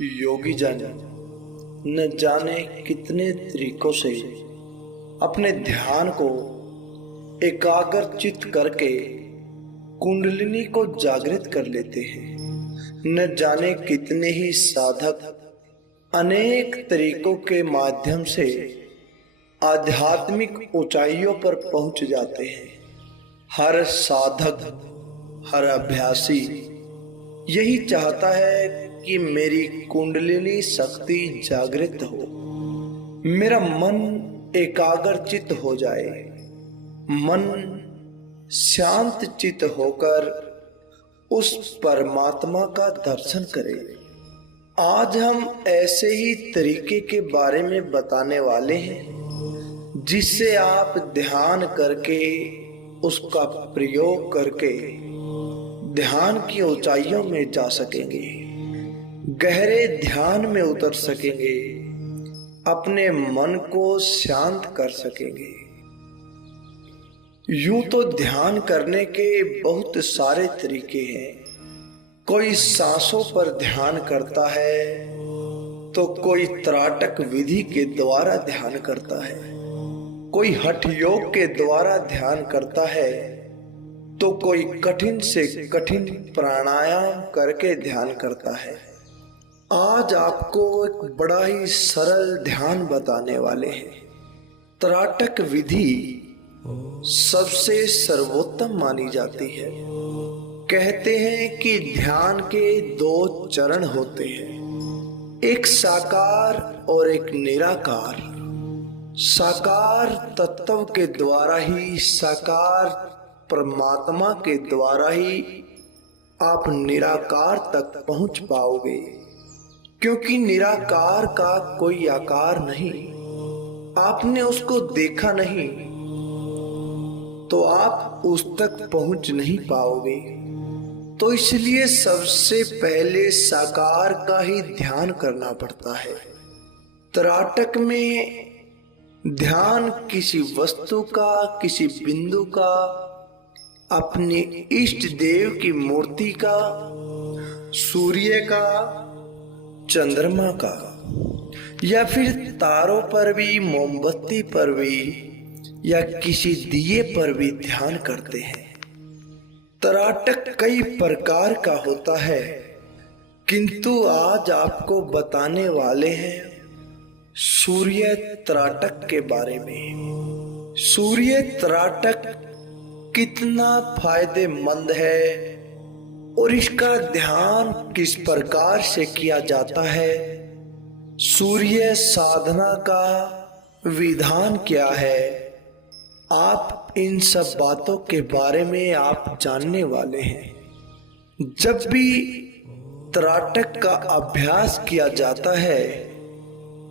योगी जन न जाने कितने तरीकों से अपने ध्यान को एकाग्रचित करके कुंडलिनी को जागृत कर लेते हैं। न जाने कितने ही साधक अनेक तरीकों के माध्यम से आध्यात्मिक ऊंचाइयों पर पहुंच जाते हैं। हर साधक, हर अभ्यासी यही चाहता है कि मेरी कुंडलिनी शक्ति जागृत हो, मेरा मन एकाग्रचित हो जाए, मन शांत चित होकर उस परमात्मा का दर्शन करे। आज हम ऐसे ही तरीके के बारे में बताने वाले हैं जिससे आप ध्यान करके, उसका प्रयोग करके ध्यान की ऊंचाइयों में जा सकेंगे, गहरे ध्यान में उतर सकेंगे, अपने मन को शांत कर सकेंगे। यूं तो ध्यान करने के बहुत सारे तरीके हैं। कोई सांसों पर ध्यान करता है, तो कोई त्राटक विधि के द्वारा ध्यान करता है, कोई हठ योग के द्वारा ध्यान करता है, तो कोई कठिन से कठिन प्राणायाम करके ध्यान करता है। आज आपको एक बड़ा ही सरल ध्यान बताने वाले हैं। त्राटक विधि सबसे सर्वोत्तम मानी जाती है। कहते हैं कि ध्यान के दो चरण होते हैं, एक साकार और एक निराकार। साकार तत्व के द्वारा ही, साकार परमात्मा के द्वारा ही आप निराकार तक पहुंच पाओगे, क्योंकि निराकार का कोई आकार नहीं, आपने उसको देखा नहीं तो आप उस तक पहुंच नहीं पाओगे। तो इसलिए सबसे पहले साकार का ही ध्यान करना पड़ता है। त्राटक में ध्यान किसी वस्तु का, किसी बिंदु का, अपने इष्ट देव की मूर्ति का, सूर्य का, चंद्रमा का, या फिर तारों पर भी, मोमबत्ती पर भी, या किसी दिए पर भी ध्यान करते हैं। त्राटक कई प्रकार का होता है, किंतु आज आपको बताने वाले हैं सूर्य त्राटक के बारे में। सूर्य त्राटक कितना फायदेमंद है और इसका ध्यान किस प्रकार से किया जाता है, सूर्य साधना का विधान क्या है, आप इन सब बातों के बारे में आप जानने वाले हैं। जब भी त्राटक का अभ्यास किया जाता है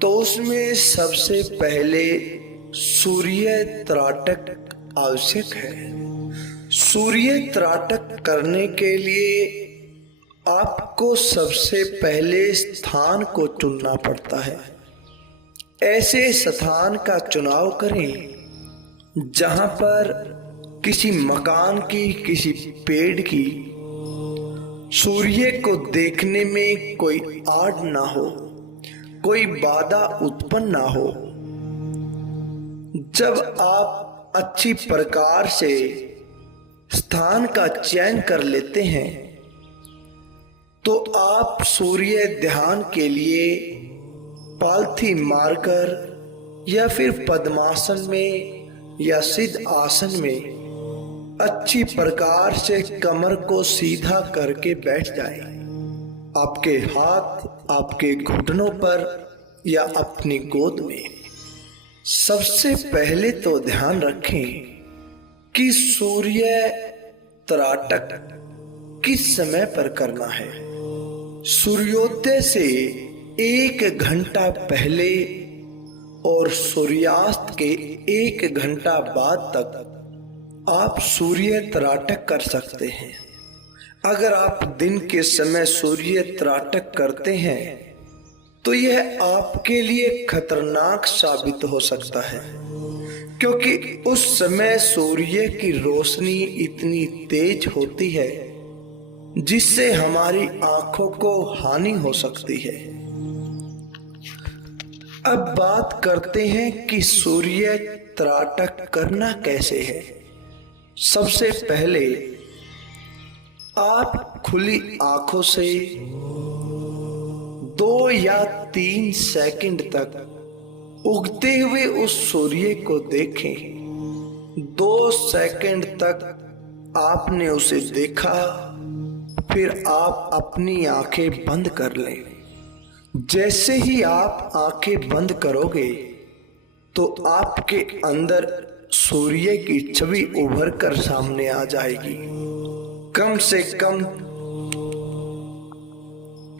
तो उसमें सबसे पहले सूर्य त्राटक आवश्यक है। सूर्य त्राटक करने के लिए आपको सबसे पहले स्थान को चुनना पड़ता है। ऐसे स्थान का चुनाव करें जहां पर किसी मकान की, किसी पेड़ की सूर्य को देखने में कोई आड़ ना हो, कोई बाधा उत्पन्न ना हो। जब आप अच्छी प्रकार से स्थान का चयन कर लेते हैं तो आप सूर्य ध्यान के लिए पालथी मारकर या फिर पद्मासन में या सिद्ध आसन में अच्छी प्रकार से कमर को सीधा करके बैठ जाएं। आपके हाथ आपके घुटनों पर या अपनी गोद में। सबसे पहले तो ध्यान रखें कि सूर्य त्राटक किस समय पर करना है। सूर्योदय से 1 घंटा पहले और सूर्यास्त के 1 घंटा बाद तक आप सूर्य त्राटक कर सकते हैं। अगर आप दिन के समय सूर्य त्राटक करते हैं तो यह आपके लिए खतरनाक साबित हो सकता है, क्योंकि उस समय सूर्य की रोशनी इतनी तेज होती है जिससे हमारी आंखों को हानि हो सकती है। अब बात करते हैं कि सूर्य त्राटक करना कैसे है। सबसे पहले आप खुली आंखों से 2 या 3 सेकंड तक उगते हुए उस सूर्य को देखें। 2 सेकंड तक आपने उसे देखा, फिर आप अपनी आंखें बंद कर लें। जैसे ही आप आंखें बंद करोगे तो आपके अंदर सूर्य की छवि उभर कर सामने आ जाएगी। कम से कम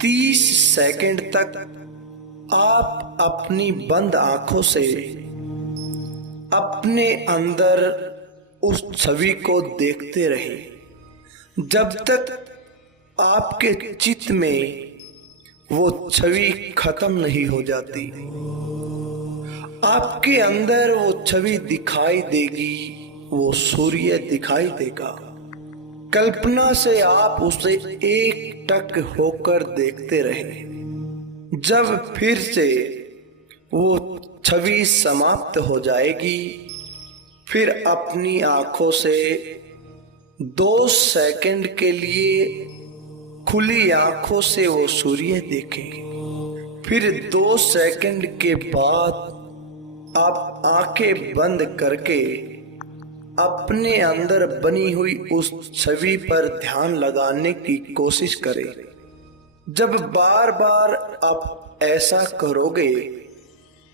30 सेकंड तक आप अपनी बंद आंखों से अपने अंदर उस छवि को देखते रहे, जब तक आपके चित्त में वो छवि खत्म नहीं हो जाती। आपके अंदर वो छवि दिखाई देगी, वो सूर्य दिखाई देगा। कल्पना से आप उसे एकटक होकर देखते रहे। जब फिर से वो छवि समाप्त हो जाएगी, फिर अपनी आंखों से 2 सेकंड के लिए खुली आंखों से वो सूर्य देखें। फिर 2 सेकंड के बाद आप आंखें बंद करके अपने अंदर बनी हुई उस छवि पर ध्यान लगाने की कोशिश करें। जब बार बार आप ऐसा करोगे,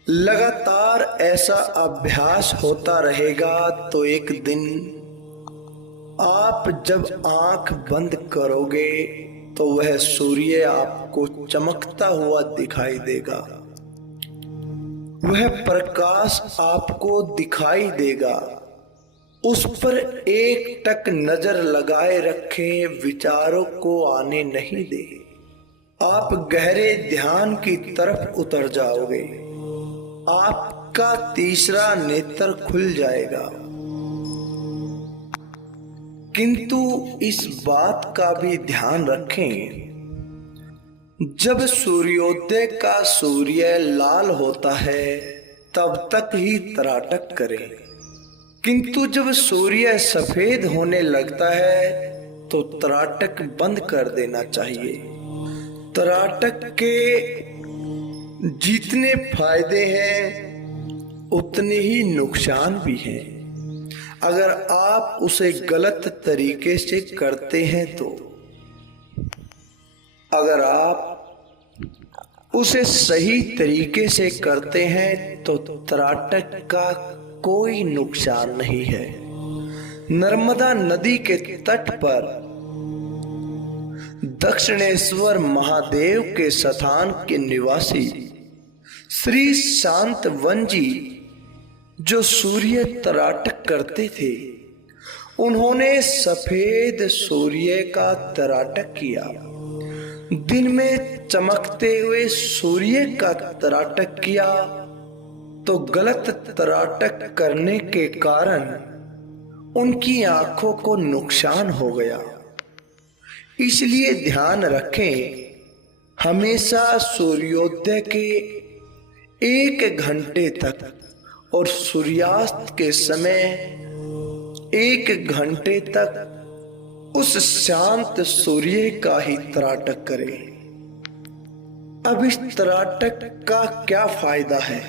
लगातार ऐसा अभ्यास होता रहेगा, तो एक दिन आप जब आंख बंद करोगे तो वह सूर्य आपको चमकता हुआ दिखाई देगा। वह प्रकाश आपको दिखाई देगा। उस पर एकटक नजर लगाए रखें, विचारों को आने नहीं दे। आप गहरे ध्यान की तरफ उतर जाओगे। आपका तीसरा नेत्र खुल जाएगा। किंतु इस बात का भी ध्यान रखें, जब सूर्योदय का सूर्य लाल होता है तब तक ही त्राटक करें, किंतु जब सूर्य सफेद होने लगता है तो त्राटक बंद कर देना चाहिए। त्राटक के जितने फायदे हैं उतने ही नुकसान भी हैं। अगर आप उसे गलत तरीके से करते हैं तो, अगर आप उसे सही तरीके से करते हैं तो त्राटक का कोई नुकसान नहीं है। नर्मदा नदी के तट पर दक्षिणेश्वर महादेव के स्थान के निवासी श्री शांतवन जी जो सूर्य त्राटक करते थे, उन्होंने सफेद सूर्य का त्राटक किया। दिन में चमकते हुए सूर्य का त्राटक किया तो गलत त्राटक करने के कारण उनकी आंखों को नुकसान हो गया। इसलिए ध्यान रखें, हमेशा सूर्योदय के 1 घंटे तक और सूर्यास्त के समय 1 घंटे तक उस शांत सूर्य का ही त्राटक करें। अब इस त्राटक का क्या फायदा है?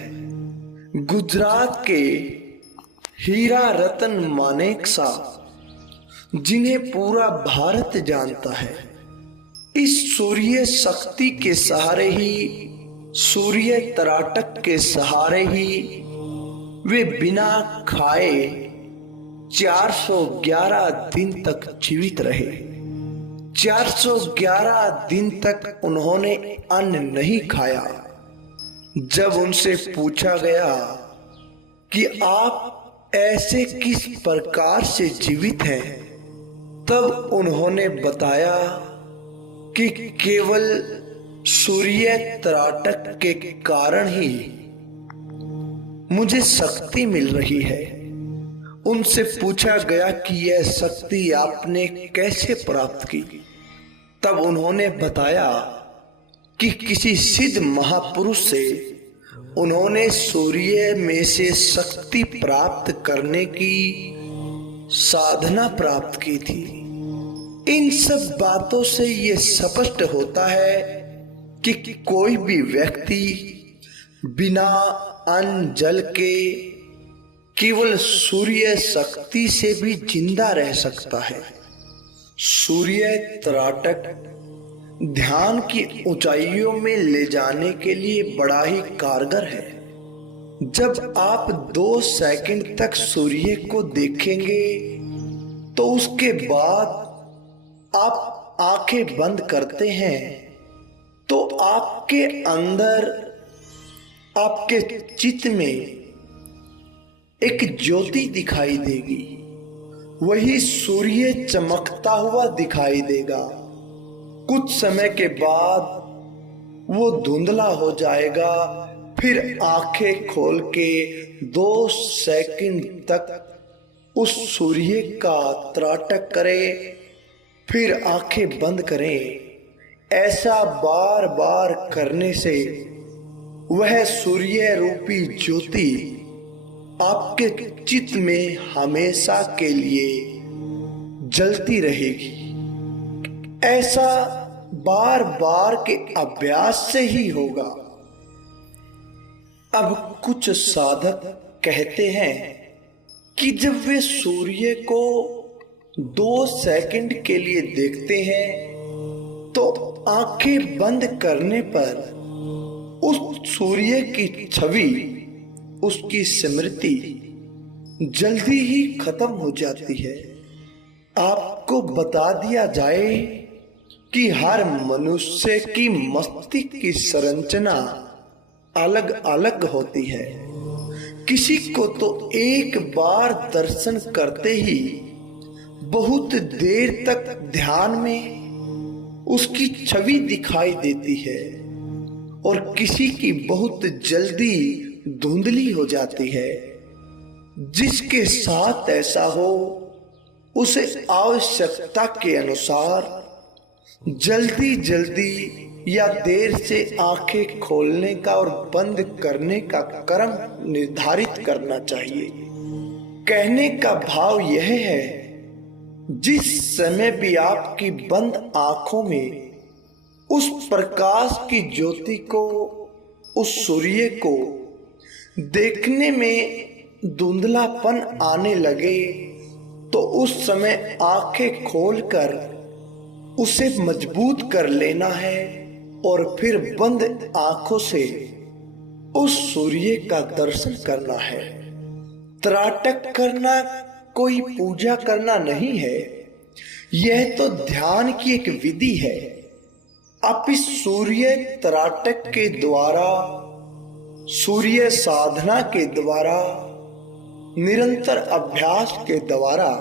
गुजरात के हीरा रतन मानेकशॉ, जिन्हें पूरा भारत जानता है, इस सूर्य शक्ति के सहारे ही, सूर्य त्राटक के सहारे ही वे बिना खाए 411 दिन तक जीवित रहे। 411 दिन तक उन्होंने अन्न नहीं खाया। जब उनसे पूछा गया कि आप ऐसे किस प्रकार से जीवित हैं, तब उन्होंने बताया कि केवल सूर्य त्राटक के कारण ही मुझे शक्ति मिल रही है। उनसे पूछा गया कि यह शक्ति आपने कैसे प्राप्त की? तब उन्होंने बताया कि किसी सिद्ध महापुरुष से उन्होंने सूर्य में से शक्ति प्राप्त करने की साधना प्राप्त की थी। इन सब बातों से ये स्पष्ट होता है कि कोई भी व्यक्ति बिना अन्न जल के केवल सूर्य शक्ति से भी जिंदा रह सकता है। सूर्य त्राटक ध्यान की ऊंचाइयों में ले जाने के लिए बड़ा ही कारगर है। जब आप 2 सेकंड तक सूर्य को देखेंगे तो उसके बाद आप आंखें बंद करते हैं तो आपके अंदर, आपके चित्त में एक ज्योति दिखाई देगी। वही सूर्य चमकता हुआ दिखाई देगा। कुछ समय के बाद वो धुंधला हो जाएगा। फिर आंखें खोल के 2 सेकंड तक उस सूर्य का त्राटक करें, फिर आंखें बंद करें। ऐसा बार बार करने से वह सूर्य रूपी ज्योति आपके चित्त में हमेशा के लिए जलती रहेगी। ऐसा बार बार के अभ्यास से ही होगा। अब कुछ साधक कहते हैं कि जब वे सूर्य को 2 सेकंड के लिए देखते हैं तो आंखें बंद करने पर उस सूर्य की छवि, उसकी स्मृति जल्दी ही खत्म हो जाती है। आपको बता दिया जाए कि हर मनुष्य की मस्तिष्क की संरचना अलग अलग होती है। किसी को तो एक बार दर्शन करते ही बहुत देर तक ध्यान में उसकी छवि दिखाई देती है और किसी की बहुत जल्दी धुंधली हो जाती है। जिसके साथ ऐसा हो उसे आवश्यकता के अनुसार जल्दी जल्दी या देर से आंखें खोलने का और बंद करने का क्रम निर्धारित करना चाहिए। कहने का भाव यह है, जिस समय भी आपकी बंद आंखों में उस प्रकाश की ज्योति को, उस सूर्य को देखने में धुंधलापन आने लगे तो उस समय आंखें खोलकर उसे मजबूत कर लेना है और फिर बंद आंखों से उस सूर्य का दर्शन करना है। त्राटक करना कोई पूजा करना नहीं है, यह तो ध्यान की एक विधि है। आप इस सूर्य त्राटक के द्वारा, सूर्य साधना के द्वारा, निरंतर अभ्यास के द्वारा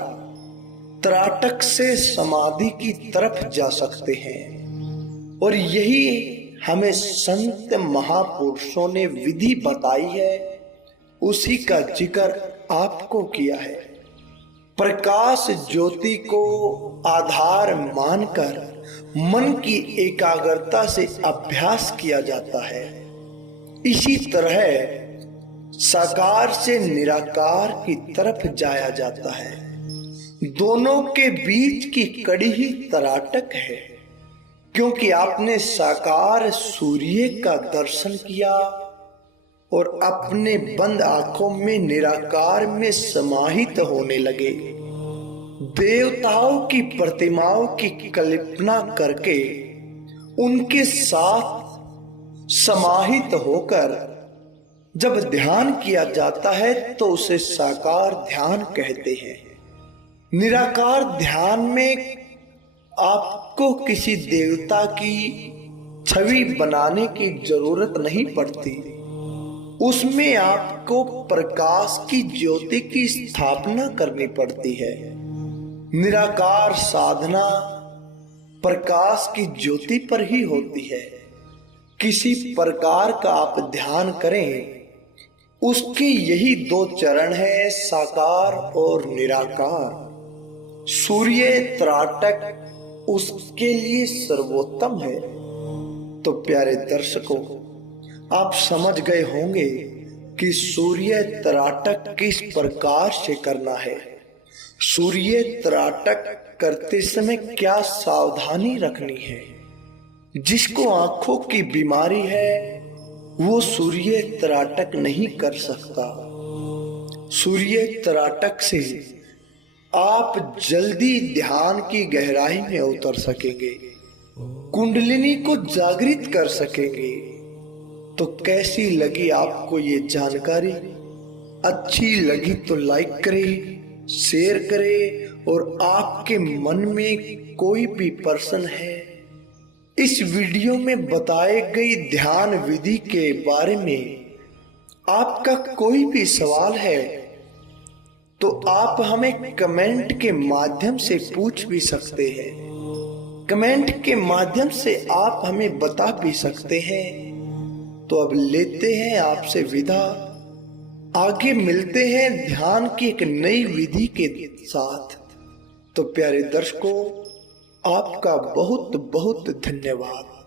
त्राटक से समाधि की तरफ जा सकते हैं। और यही हमें संत महापुरुषों ने विधि बताई है, उसी का जिक्र आपको किया है। प्रकाश ज्योति को आधार मानकर मन की एकाग्रता से अभ्यास किया जाता है। इसी तरह साकार से निराकार की तरफ जाया जाता है। दोनों के बीच की कड़ी ही त्राटक है, क्योंकि आपने साकार सूर्य का दर्शन किया और अपने बंद आंखों में निराकार में समाहित होने लगे। देवताओं की प्रतिमाओं की कल्पना करके उनके साथ समाहित होकर जब ध्यान किया जाता है तो उसे साकार ध्यान कहते हैं। निराकार ध्यान में आपको किसी देवता की छवि बनाने की जरूरत नहीं पड़ती। उसमें आपको प्रकाश की ज्योति की स्थापना करनी पड़ती है। निराकार साधना प्रकाश की ज्योति पर ही होती है। किसी प्रकार का आप ध्यान करें, उसके यही 2 चरण हैं, साकार और निराकार। सूर्य त्राटक उसके लिए सर्वोत्तम है। तो प्यारे दर्शकों, आप समझ गए होंगे कि सूर्य त्राटक किस प्रकार से करना है। सूर्य त्राटक करते समय क्या सावधानी रखनी है। जिसको आंखों की बीमारी है वो सूर्य त्राटक नहीं कर सकता। सूर्य त्राटक से आप जल्दी ध्यान की गहराई में उतर सकेंगे, कुंडलिनी को जागृत कर सकेंगे। तो कैसी लगी आपको ये जानकारी? अच्छी लगी तो लाइक करें, शेयर करें, और आपके मन में कोई भी प्रश्न है, इस वीडियो में बताए गई ध्यान विधि के बारे में आपका कोई भी सवाल है तो आप हमें कमेंट के माध्यम से पूछ भी सकते हैं। कमेंट के माध्यम से आप हमें बता भी सकते हैं। तो अब लेते हैं आपसे विदा, आगे मिलते हैं ध्यान की एक नई विधि के साथ। तो प्यारे दर्शकों, आपका बहुत बहुत धन्यवाद।